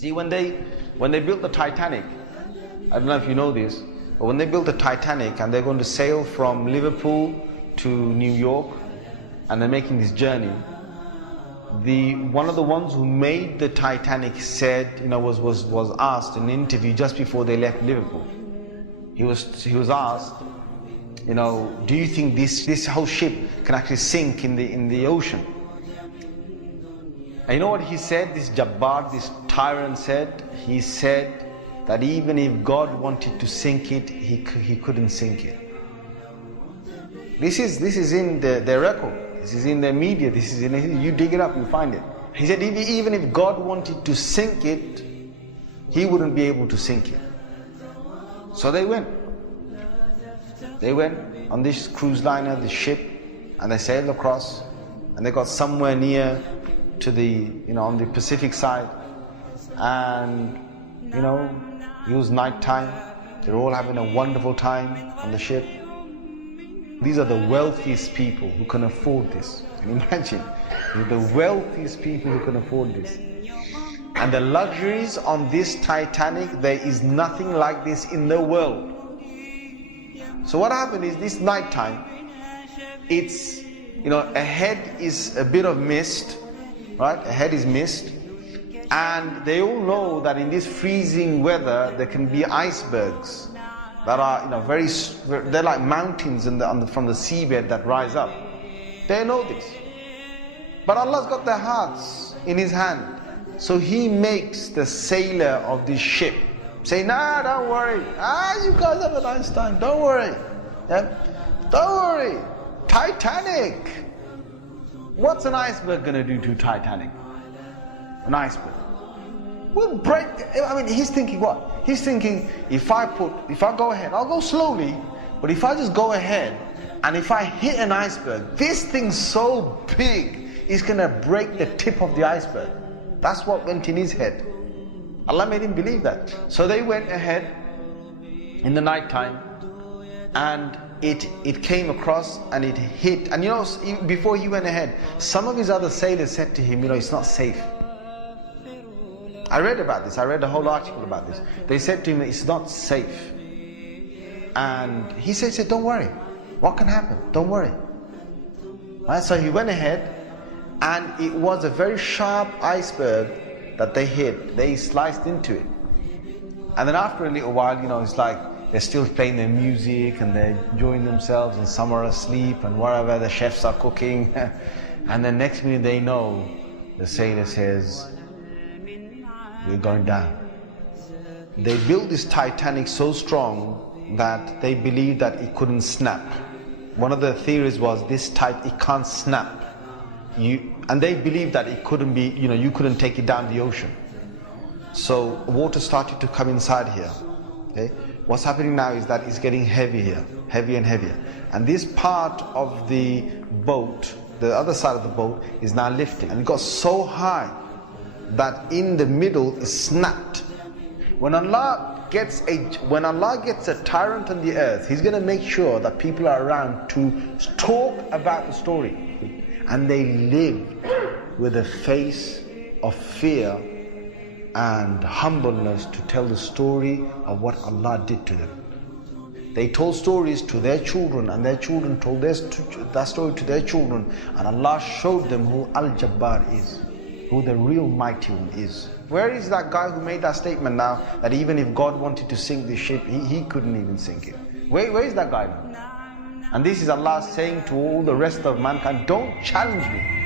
See, when they built the Titanic, I don't know if you know this, but when they built the Titanic and they're going to sail from Liverpool to New York, and they're making this journey, one of the ones who made the Titanic said, was asked in an interview just before they left Liverpool. He was asked, do you think this whole ship can actually sink in the ocean? And you know what he said? This Jabbar, this tyrant said. He said that even if God wanted to sink it, he couldn't sink it. This is in their record. This is in their media. This is you dig it up, you find it. He said even if God wanted to sink it, he wouldn't be able to sink it. So they went. They went on this cruise liner, this ship, and they sailed across, and they got somewhere near to on the Pacific side, and it was night time. They're all having a wonderful time on the ship. These are the wealthiest people who can afford this. Can you imagine? They're the wealthiest people who can afford this. And the luxuries on this Titanic, there is nothing like this in the world. So what happened is, this night time, it's, ahead is a bit of mist, right? Ahead is mist. And they all know that in this freezing weather, there can be icebergs that are, they're like mountains from the seabed that rise up. They know this. But Allah's got their hearts in His hand. So He makes the sailor of this ship say, nah, don't worry. You guys have a nice time. Don't worry. Yeah? Don't worry. Titanic. What's an iceberg going to do to Titanic? An iceberg will break. He's thinking what? He's thinking, if I go ahead, I'll go slowly, but if I just go ahead, and if I hit an iceberg, this thing's so big, it's going to break the tip of the iceberg. That's what went in his head. Allah made him believe that. So they went ahead in the night time, and it came across and it hit. And before he went ahead, some of his other sailors said to him, it's not safe. I read about this. I read a whole article about this. They said to him, it's not safe. And he said, don't worry. What can happen? Don't worry. Right? So he went ahead, and it was a very sharp iceberg that they hit. They sliced into it. And then after a little while, it's like they're still playing their music and they're enjoying themselves, and some are asleep and whatever, the chefs are cooking. And then next minute they know, the sailor says, we're going down. They built this Titanic so strong that they believed that it couldn't snap. One of the theories was it can't snap. And they believed that it couldn't be, you couldn't take it down the ocean. So water started to come inside here. Okay? What's happening now is that it's getting heavy here, heavier and heavier. And this part of the boat, the other side of the boat, is now lifting. And it got so high that in the middle it snapped. When Allah gets a tyrant on the earth, He's going to make sure that people are around to talk about the story. And they lived with a face of fear and humbleness to tell the story of what Allah did to them. They told stories to their children, and their children told that story to their children, and Allah showed them who Al-Jabbar is, who the real mighty one is. Where is that guy who made that statement now, that even if God wanted to sink this ship, he couldn't even sink it? Where is that guy now? And this is Allah saying to all the rest of mankind, don't challenge me.